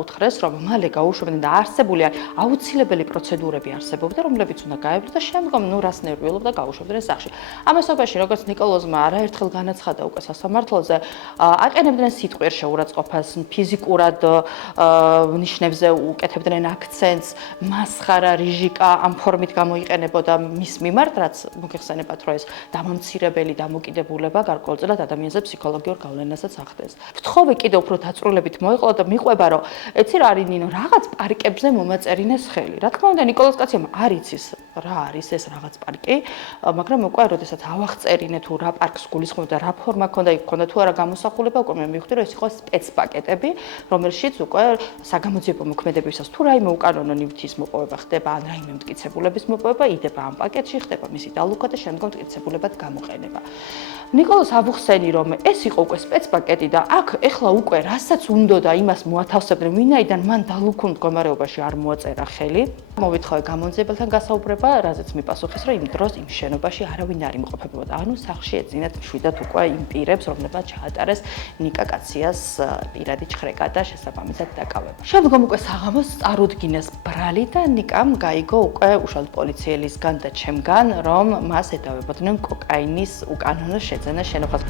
უთხრეს, რომ მალე გაუშვებდნენ და არსებული აუცილებელი პროცედურები არსებობდა, რომლებიც უნდა გაევლო და შემდგომ რას ნერვიულობდა გაუშვებდნენ სახში. ამასობაში, როგორც ნიკოლოზმა არაერთხელ განაცხადა უკვე სასამართლოზე, აყენებდნენ სიტყვიერ შეურაცხყოფას, ფიზიკურად ნიშნებზე უკეთებდნენ აქცენტს, მასხარა, რიჟიკა ამ ფორმით გამოიყენებოდა მის მიმართ, რაც მოგეხსენებათ, რომ ეს დამამცირებელი დამოკიდებულება გარკვეულწილად ადამიანზე ფსიქოლოგიურ გავლენასაც ახდენს. ვთხოვე კიდევ უფრო დაწვრილებით მოეყოლა და მიყვება, რომ ეცი რა არის ნინო, რაღაც პარკებზე მომაწერინეს ხელი. რა თქმა უნდა, ნიკოლოზ კაციამ არ იცის რა არის ეს რაღაც პარკი, მაგრამ უკვე როდესაც ავახწერინე თუ რა პარკს გულისხმობდა, რა ფორმა ჰქონდა, იქ ჰქონდა თუ არა გამოსახულება, უკვე მე მივხვდი, რომ ეს იყო სპეცპაკეტები, რომელშიც უკვე საგამოძიებო მოქმედებისას თუ რაიმე უკანონო ნივთის მოპოვება ხდება, ან რაიმე მტკიცებულების მოპოვება იდება ამ პაკეტში, ხდება მისი დალუქვა და შემდგომ მტკიცებულებად გამოყენება. ნიკოლოზ ავუხსენი, რომ ეს იყო უკვე სპეცპაკეტი და აქ ეხლა უკვე რასაც უნდოდა იმას მოათავსებდნენ, ვინაიდან მან დალუქულ მდგომარეობაში არ მოაწერა ხელი. მოვითხოვე გამონძიებელთან გასაუბრება, რაზეც მიპასუხეს, რომ იმ დროს იმ შენობაში არავინ არ იმყოფებოდა. ანუ სახლში ეძინათ მშვიდად უკვე იმ პირებს, რომლებმაც ჩაატარეს ნიკა კაციას პირადი ჩხრეკა და შესაბამისად დაკავება. შემდგომ უკვე საღამოს წარუდგინეს ბრალი და ნიკამ გაიგო უკვე უშუალოდ პოლიციელისგან და ჩემგან, რომ მას ედავებოდნენ კოკაინის უკანონო შეძენა შენობას.